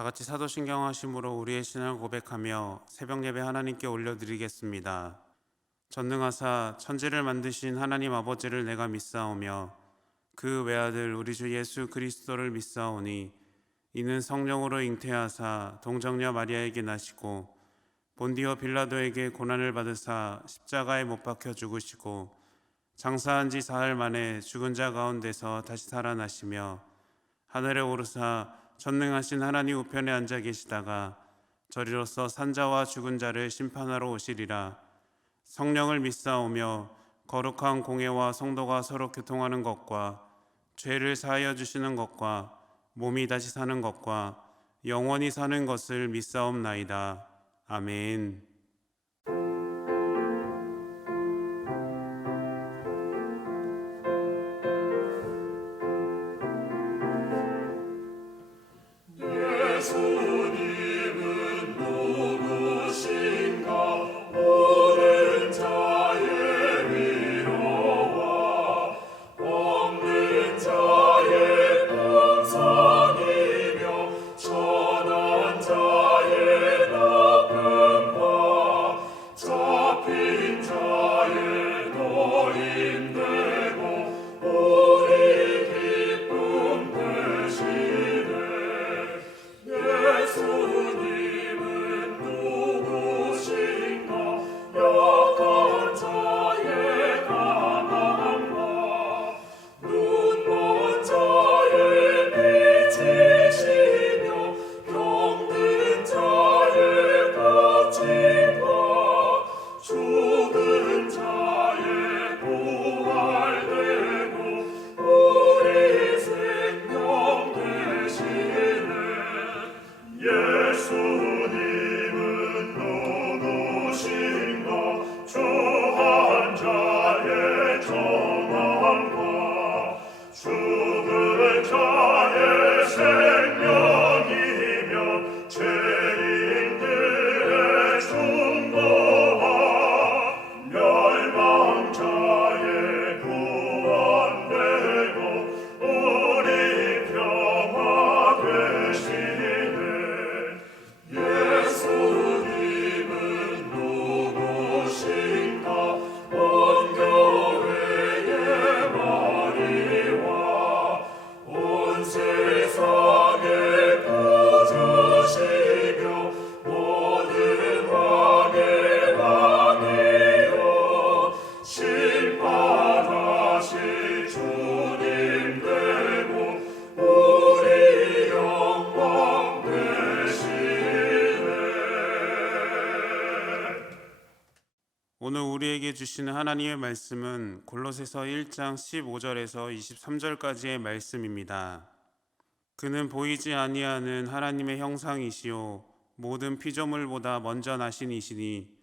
다 같이 사도신경 하심으로 우리의 신앙을 고백하며 새벽 예배 하나님께 올려드리겠습니다. 전능하사 천지를 만드신 하나님 아버지를 내가 믿사오며 그 외아들 우리 주 예수 그리스도를 믿사오니 이는 성령으로 잉태하사 동정녀 마리아에게 나시고 본디오 빌라도에게 고난을 받으사 십자가에 못 박혀 죽으시고 장사한 지 사흘 만에 죽은 자 가운데서 다시 살아나시며 하늘에 오르사 전능하신 하나님 우편에 앉아 계시다가 저리로서 산자와 죽은 자를 심판하러 오시리라. 성령을 믿사오며 거룩한 공회와 성도가 서로 교통하는 것과 죄를 사하여 주시는 것과 몸이 다시 사는 것과 영원히 사는 것을 믿사옵나이다. 아멘. 예수님은 누구신가? 모든 자의 위로와 없는 자의 풍성이며 천한 자의 나쁨과 잡힌 자의 노임되고 우리 기쁨 되시네. 예수님은 누구신가? 약한 자의 강함과 눈먼 자의 빛이시며 병든 자의 고침과 죽은 자의 부활되고 우리 생명 되시네. 예수님은 누구신가? 주한 자의 정함과 죽은 자의 생명이며 죄인들의 충고와 멸망자의 구원되고 우리 평화 되시네. 예수님은 누구신가? 온 교회의 머리와 온 세상의 구주시며 모든 왕의 왕이요 심판하실 주님 되고 우리 영광 되시네. 오늘 우리에게 주시는 하나님의 말씀은 골로새서 1장 15절에서 23절까지의 말씀입니다. 그는 보이지 아니하는 하나님의 형상이시요 모든 피조물보다 먼저 나신 이시니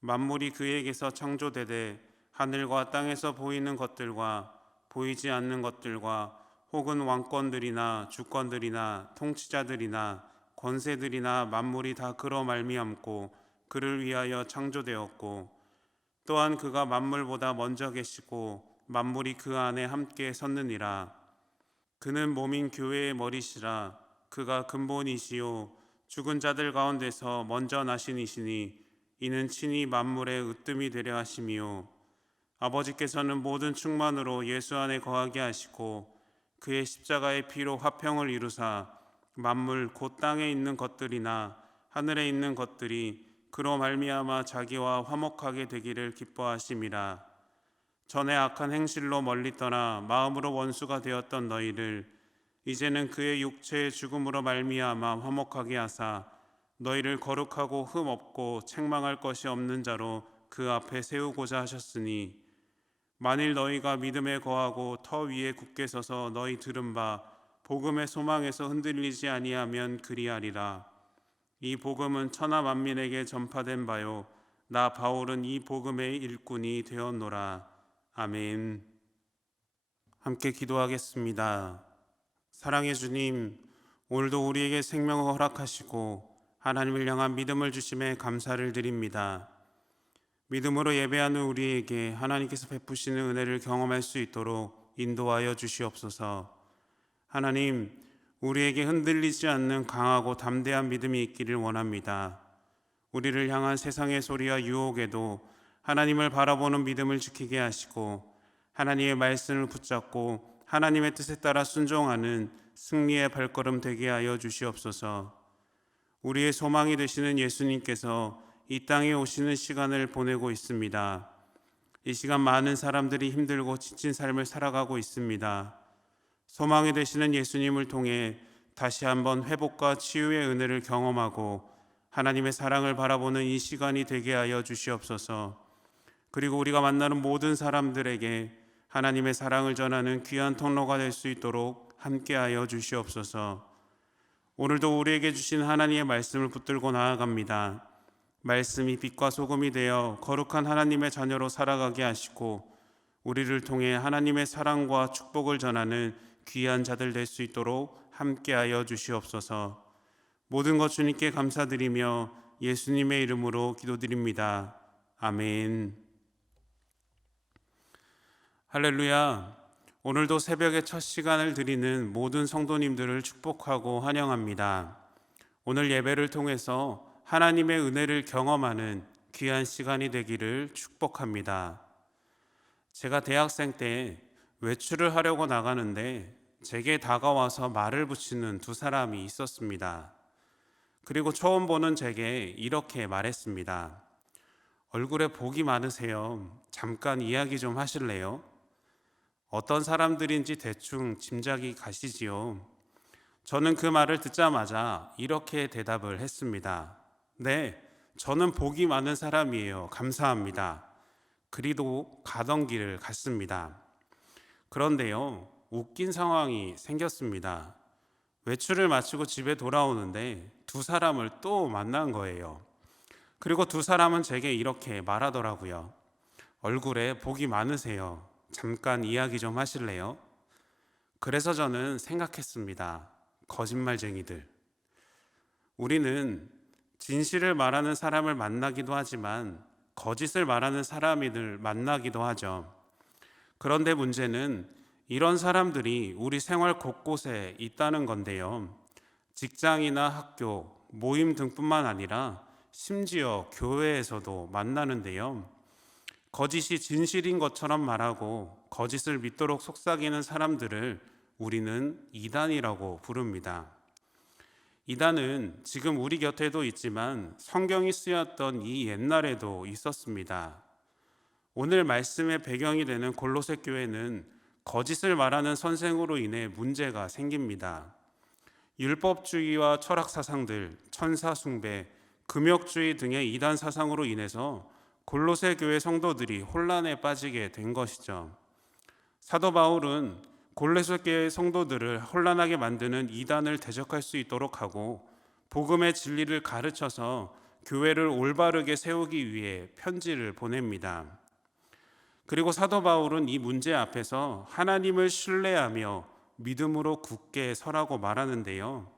만물이 그에게서 창조되되 하늘과 땅에서 보이는 것들과 보이지 않는 것들과 혹은 왕권들이나 주권들이나 통치자들이나 권세들이나 만물이 다 그로 말미암고 그를 위하여 창조되었고 또한 그가 만물보다 먼저 계시고 만물이 그 안에 함께 섰느니라. 그는 몸인 교회의 머리시라. 그가 근본이시요 죽은 자들 가운데서 먼저 나신 이시니 이는 친히 만물의 으뜸이 되려 하심이요 아버지께서는 모든 충만으로 예수 안에 거하게 하시고 그의 십자가의 피로 화평을 이루사 만물 곧 땅에 있는 것들이나 하늘에 있는 것들이 그로 말미암아 자기와 화목하게 되기를 기뻐하심이라. 전에 악한 행실로 멀리 떠나 마음으로 원수가 되었던 너희를 이제는 그의 육체의 죽음으로 말미암아 화목하게 하사 너희를 거룩하고 흠 없고 책망할 것이 없는 자로 그 앞에 세우고자 하셨으니 만일 너희가 믿음에 거하고 터 위에 굳게 서서 너희 들은 바 복음의 소망에서 흔들리지 아니하면 그리하리라. 이 복음은 천하 만민에게 전파된 바요 나 바울은 이 복음의 일꾼이 되었노라. 아멘. 함께 기도하겠습니다. 사랑의 주님, 오늘도 우리에게 생명을 허락하시고 하나님을 향한 믿음을 주심에 감사를 드립니다. 믿음으로 예배하는 우리에게 하나님께서 베푸시는 은혜를 경험할 수 있도록 인도하여 주시옵소서. 하나님, 우리에게 흔들리지 않는 강하고 담대한 믿음이 있기를 원합니다. 우리를 향한 세상의 소리와 유혹에도 하나님을 바라보는 믿음을 지키게 하시고 하나님의 말씀을 붙잡고 하나님의 뜻에 따라 순종하는 승리의 발걸음 되게 하여 주시옵소서. 우리의 소망이 되시는 예수님께서 이 땅에 오시는 시간을 보내고 있습니다. 이 시간 많은 사람들이 힘들고 지친 삶을 살아가고 있습니다. 소망이 되시는 예수님을 통해 다시 한번 회복과 치유의 은혜를 경험하고 하나님의 사랑을 바라보는 이 시간이 되게 하여 주시옵소서. 그리고 우리가 만나는 모든 사람들에게 하나님의 사랑을 전하는 귀한 통로가 될 수 있도록 함께하여 주시옵소서. 오늘도 우리에게 주신 하나님의 말씀을 붙들고 나아갑니다. 말씀이 빛과 소금이 되어 거룩한 하나님의 자녀로 살아가게 하시고 우리를 통해 하나님의 사랑과 축복을 전하는 귀한 자들 될 수 있도록 함께하여 주시옵소서. 모든 것 주님께 감사드리며 예수님의 이름으로 기도드립니다. 아멘. 할렐루야. 오늘도 새벽의 첫 시간을 드리는 모든 성도님들을 축복하고 환영합니다. 오늘 예배를 통해서 하나님의 은혜를 경험하는 귀한 시간이 되기를 축복합니다. 제가 대학생 때 외출을 하려고 나가는데 제게 다가와서 말을 붙이는 두 사람이 있었습니다. 그리고 처음 보는 제게 이렇게 말했습니다. 얼굴에 복이 많으세요. 잠깐 이야기 좀 하실래요? 어떤 사람들인지 대충 짐작이 가시지요. 저는 그 말을 듣자마자 이렇게 대답을 했습니다. 네, 저는 복이 많은 사람이에요. 감사합니다. 그리도 가던 길을 갔습니다. 그런데요, 웃긴 상황이 생겼습니다. 외출을 마치고 집에 돌아오는데 두 사람을 또 만난 거예요. 그리고 두 사람은 제게 이렇게 말하더라고요. 얼굴에 복이 많으세요. 잠깐 이야기 좀 하실래요? 그래서 저는 생각했습니다. 거짓말쟁이들. 우리는 진실을 말하는 사람을 만나기도 하지만 거짓을 말하는 사람을 만나기도 하죠. 그런데 문제는 이런 사람들이 우리 생활 곳곳에 있다는 건데요. 직장이나 학교, 모임 등뿐만 아니라 심지어 교회에서도 만나는데요. 거짓이 진실인 것처럼 말하고 거짓을 믿도록 속삭이는 사람들을 우리는 이단이라고 부릅니다. 이단은 지금 우리 곁에도 있지만 성경이 쓰였던 이 옛날에도 있었습니다. 오늘 말씀의 배경이 되는 골로새 교회는 거짓을 말하는 선생으로 인해 문제가 생깁니다. 율법주의와 철학 사상들, 천사 숭배, 금욕주의 등의 이단 사상으로 인해서 골로새 교회 성도들이 혼란에 빠지게 된 것이죠. 사도 바울은 골로새 교회 성도들을 혼란하게 만드는 이단을 대적할 수 있도록 하고 복음의 진리를 가르쳐서 교회를 올바르게 세우기 위해 편지를 보냅니다. 그리고 사도 바울은 이 문제 앞에서 하나님을 신뢰하며 믿음으로 굳게 서라고 말하는데요.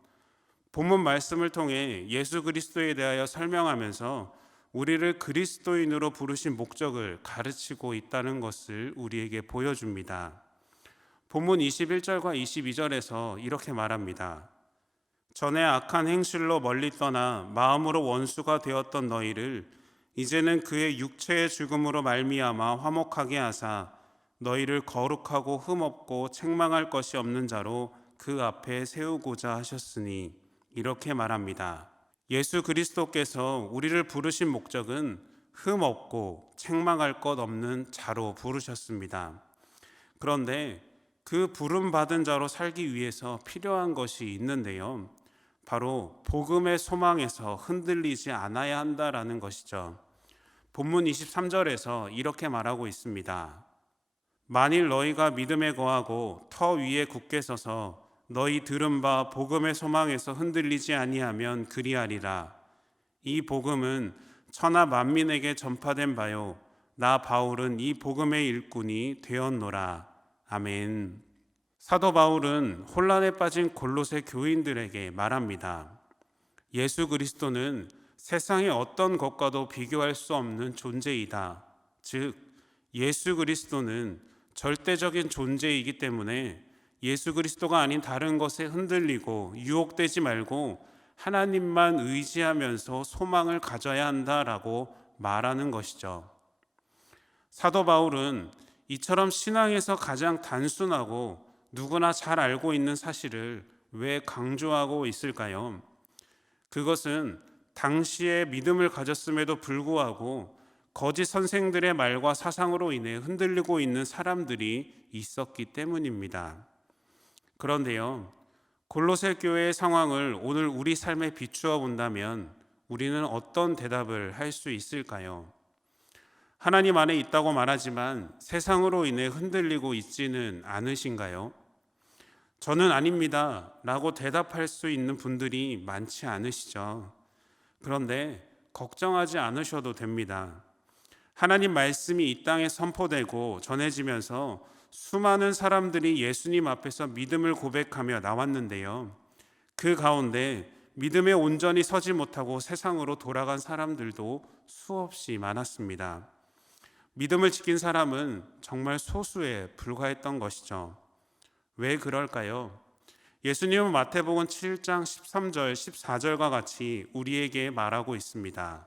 본문 말씀을 통해 예수 그리스도에 대하여 설명하면서 우리를 그리스도인으로 부르신 목적을 가르치고 있다는 것을 우리에게 보여줍니다. 본문 21절과 22절에서 이렇게 말합니다. 전에 악한 행실로 멀리 떠나 마음으로 원수가 되었던 너희를 이제는 그의 육체의 죽음으로 말미암아 화목하게 하사 너희를 거룩하고 흠없고 책망할 것이 없는 자로 그 앞에 세우고자 하셨으니 이렇게 말합니다. 예수 그리스도께서 우리를 부르신 목적은 흠없고 책망할 것 없는 자로 부르셨습니다. 그런데 그 부름받은 자로 살기 위해서 필요한 것이 있는데요. 바로 복음의 소망에서 흔들리지 않아야 한다라는 것이죠. 본문 23절에서 이렇게 말하고 있습니다. 만일 너희가 믿음에 거하고 터 위에 굳게 서서 너희 들은 바 복음의 소망에서 흔들리지 아니하면 그리하리라. 이 복음은 천하 만민에게 전파된 바요 나 바울은 이 복음의 일꾼이 되었노라. 아멘. 사도 바울은 혼란에 빠진 골로새 교인들에게 말합니다. 예수 그리스도는 세상의 어떤 것과도 비교할 수 없는 존재이다. 즉 예수 그리스도는 절대적인 존재이기 때문에 예수 그리스도가 아닌 다른 것에 흔들리고 유혹되지 말고 하나님만 의지하면서 소망을 가져야 한다라고 말하는 것이죠. 사도 바울은 이처럼 신앙에서 가장 단순하고 누구나 잘 알고 있는 사실을 왜 강조하고 있을까요? 그것은 당시에 믿음을 가졌음에도 불구하고 거짓 선생들의 말과 사상으로 인해 흔들리고 있는 사람들이 있었기 때문입니다. 그런데요, 골로새 교회의 상황을 오늘 우리 삶에 비추어 본다면 우리는 어떤 대답을 할 수 있을까요? 하나님 안에 있다고 말하지만 세상으로 인해 흔들리고 있지는 않으신가요? 저는 아닙니다 라고 대답할 수 있는 분들이 많지 않으시죠. 그런데 걱정하지 않으셔도 됩니다. 하나님 말씀이 이 땅에 선포되고 전해지면서 수많은 사람들이 예수님 앞에서 믿음을 고백하며 나왔는데요. 그 가운데 믿음에 온전히 서지 못하고 세상으로 돌아간 사람들도 수없이 많았습니다. 믿음을 지킨 사람은 정말 소수에 불과했던 것이죠. 왜 그럴까요? 예수님은 마태복음 7장 13절, 14절과 같이 우리에게 말하고 있습니다.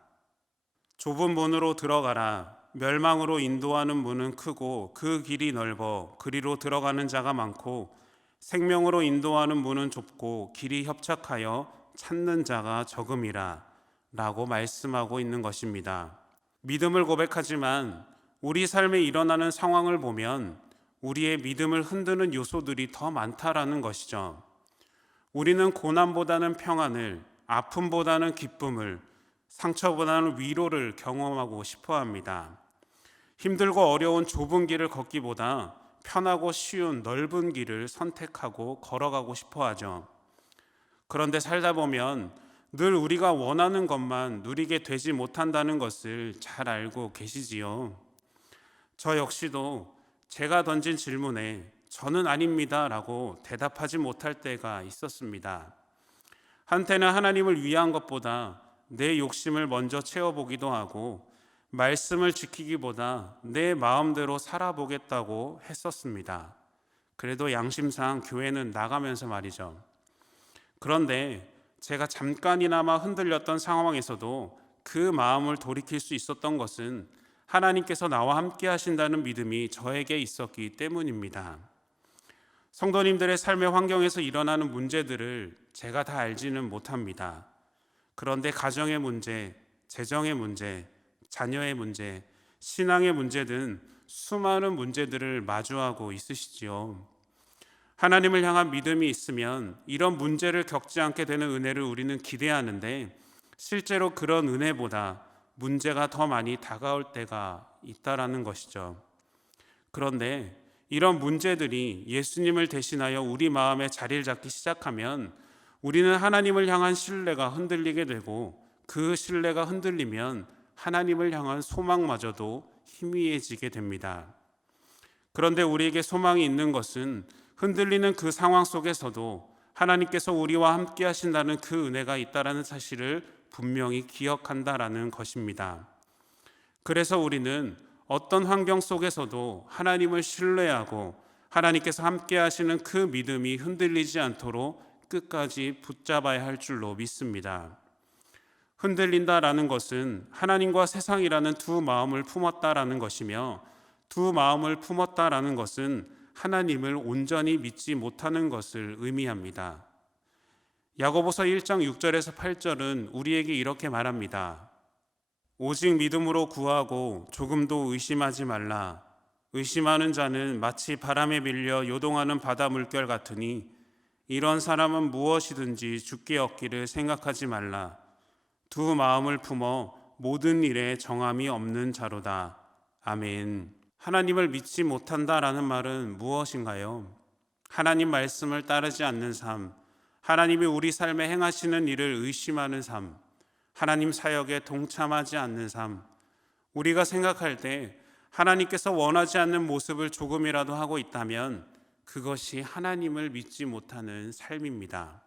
좁은 문으로 들어가라. 멸망으로 인도하는 문은 크고 그 길이 넓어 그리로 들어가는 자가 많고 생명으로 인도하는 문은 좁고 길이 협착하여 찾는 자가 적음이라 라고 말씀하고 있는 것입니다. 믿음을 고백하지만 우리 삶에 일어나는 상황을 보면 우리의 믿음을 흔드는 요소들이 더 많다라는 것이죠. 우리는 고난보다는 평안을, 아픔보다는 기쁨을, 상처보다는 위로를 경험하고 싶어 합니다. 힘들고 어려운 좁은 길을 걷기보다 편하고 쉬운 넓은 길을 선택하고 걸어가고 싶어 하죠. 그런데 살다 보면 늘 우리가 원하는 것만 누리게 되지 못한다는 것을 잘 알고 계시지요. 저 역시도 제가 던진 질문에 저는 아닙니다 라고 대답하지 못할 때가 있었습니다. 한때는 하나님을 위한 것보다 내 욕심을 먼저 채워보기도 하고 말씀을 지키기보다 내 마음대로 살아보겠다고 했었습니다. 그래도 양심상 교회는 나가면서 말이죠. 그런데 제가 잠깐이나마 흔들렸던 상황에서도 그 마음을 돌이킬 수 있었던 것은 하나님께서 나와 함께 하신다는 믿음이 저에게 있었기 때문입니다. 성도님들의 삶의 환경에서 일어나는 문제들을 제가 다 알지는 못합니다. 그런데 가정의 문제, 재정의 문제, 자녀의 문제, 신앙의 문제 등 수많은 문제들을 마주하고 있으시지요. 하나님을 향한 믿음이 있으면 이런 문제를 겪지 않게 되는 은혜를 우리는 기대하는데 실제로 그런 은혜보다 문제가 더 많이 다가올 때가 있다라는 것이죠. 그런데 이런 문제들이 예수님을 대신하여 우리 마음에 자리를 잡기 시작하면 우리는 하나님을 향한 신뢰가 흔들리게 되고 그 신뢰가 흔들리면 하나님을 향한 소망마저도 희미해지게 됩니다. 그런데 우리에게 소망이 있는 것은 흔들리는 그 상황 속에서도 하나님께서 우리와 함께 하신다는 그 은혜가 있다라는 사실을 분명히 기억한다라는 것입니다. 그래서 우리는 어떤 환경 속에서도 하나님을 신뢰하고 하나님께서 함께 하시는 그 믿음이 흔들리지 않도록 끝까지 붙잡아야 할 줄로 믿습니다. 흔들린다라는 것은 하나님과 세상이라는 두 마음을 품었다라는 것이며 두 마음을 품었다라는 것은 하나님을 온전히 믿지 못하는 것을 의미합니다. 야고보서 1장 6절에서 8절은 우리에게 이렇게 말합니다. 오직 믿음으로 구하고 조금도 의심하지 말라. 의심하는 자는 마치 바람에 밀려 요동하는 바다 물결 같으니 이런 사람은 무엇이든지 주께 얻기를 생각하지 말라. 두 마음을 품어 모든 일에 정함이 없는 자로다. 아멘. 하나님을 믿지 못한다라는 말은 무엇인가요? 하나님 말씀을 따르지 않는 삶, 하나님이 우리 삶에 행하시는 일을 의심하는 삶, 하나님 사역에 동참하지 않는 삶, 우리가 생각할 때 하나님께서 원하지 않는 모습을 조금이라도 하고 있다면 그것이 하나님을 믿지 못하는 삶입니다.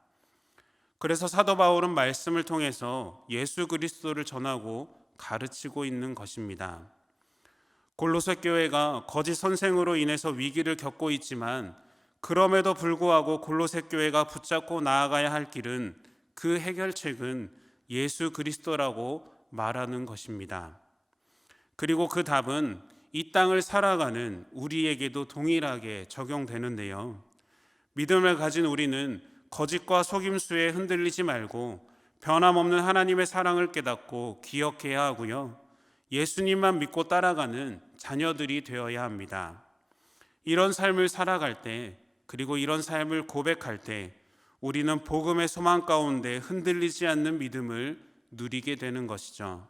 그래서 사도 바울은 말씀을 통해서 예수 그리스도를 전하고 가르치고 있는 것입니다. 골로새 교회가 거짓 선생으로 인해서 위기를 겪고 있지만 그럼에도 불구하고 골로새 교회가 붙잡고 나아가야 할 길은, 그 해결책은 예수 그리스도라고 말하는 것입니다. 그리고 그 답은 이 땅을 살아가는 우리에게도 동일하게 적용되는데요. 믿음을 가진 우리는 거짓과 속임수에 흔들리지 말고 변함없는 하나님의 사랑을 깨닫고 기억해야 하고요. 예수님만 믿고 따라가는 자녀들이 되어야 합니다. 이런 삶을 살아갈 때, 그리고 이런 삶을 고백할 때 우리는 복음의 소망 가운데 흔들리지 않는 믿음을 누리게 되는 것이죠.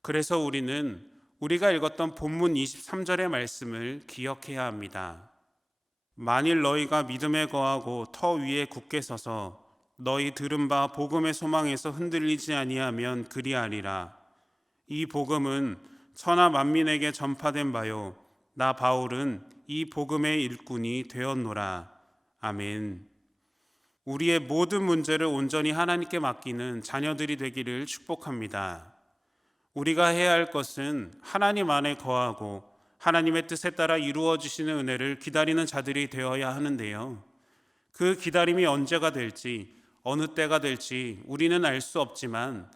그래서 우리는 우리가 읽었던 본문 23절의 말씀을 기억해야 합니다. 만일 너희가 믿음에 거하고 터 위에 굳게 서서 너희 들은 바 복음의 소망에서 흔들리지 아니하면 그리하리라. 이 복음은 천하 만민에게 전파된 바요 나 바울은 이 복음의 일꾼이 되었노라. 아멘. 우리의 모든 문제를 온전히 하나님께 맡기는 자녀들이 되기를 축복합니다. 우리가 해야 할 것은 하나님 안에 거하고 하나님의 뜻에 따라 이루어 주시는 은혜를 기다리는 자들이 되어야 하는데요. 그 기다림이 언제가 될지, 어느 때가 될지 우리는 알 수 없지만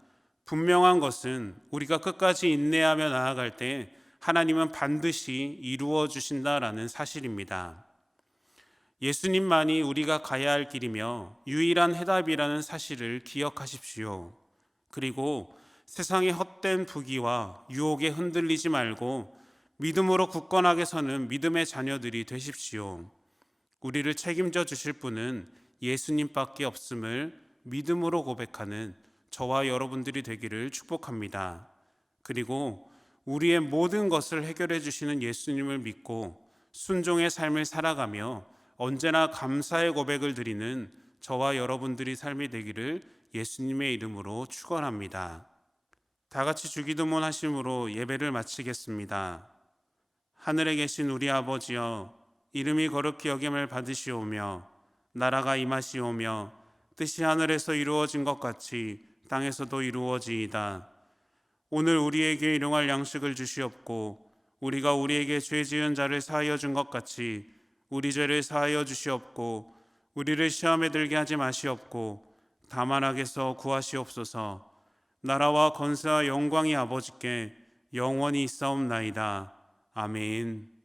분명한 것은 우리가 끝까지 인내하며 나아갈 때 하나님은 반드시 이루어 주신다라는 사실입니다. 예수님만이 우리가 가야 할 길이며 유일한 해답이라는 사실을 기억하십시오. 그리고 세상의 헛된 부귀와 유혹에 흔들리지 말고 믿음으로 굳건하게 서는 믿음의 자녀들이 되십시오. 우리를 책임져 주실 분은 예수님밖에 없음을 믿음으로 고백하는 저와 여러분들이 되기를 축복합니다. 그리고 우리의 모든 것을 해결해 주시는 예수님을 믿고 순종의 삶을 살아가며 언제나 감사의 고백을 드리는 저와 여러분들이 삶이 되기를 예수님의 이름으로 축원합니다. 다 같이 주기도문 하심으로 예배를 마치겠습니다. 하늘에 계신 우리 아버지여, 이름이 거룩히 여김을 받으시오며 나라가 임하시오며 뜻이 하늘에서 이루어진 것 같이 땅에서도 이루어지이다. 오늘 우리에게 일용할 양식을 주시옵고 우리가 우리에게 죄 지은 자를 사하여 준 것 같이 우리 죄를 사하여 주시옵고 우리를 시험에 들게 하지 마시옵고 다만 악에서 구하시옵소서. 나라와 권세와 영광이 아버지께 영원히 있사옵나이다. 아멘.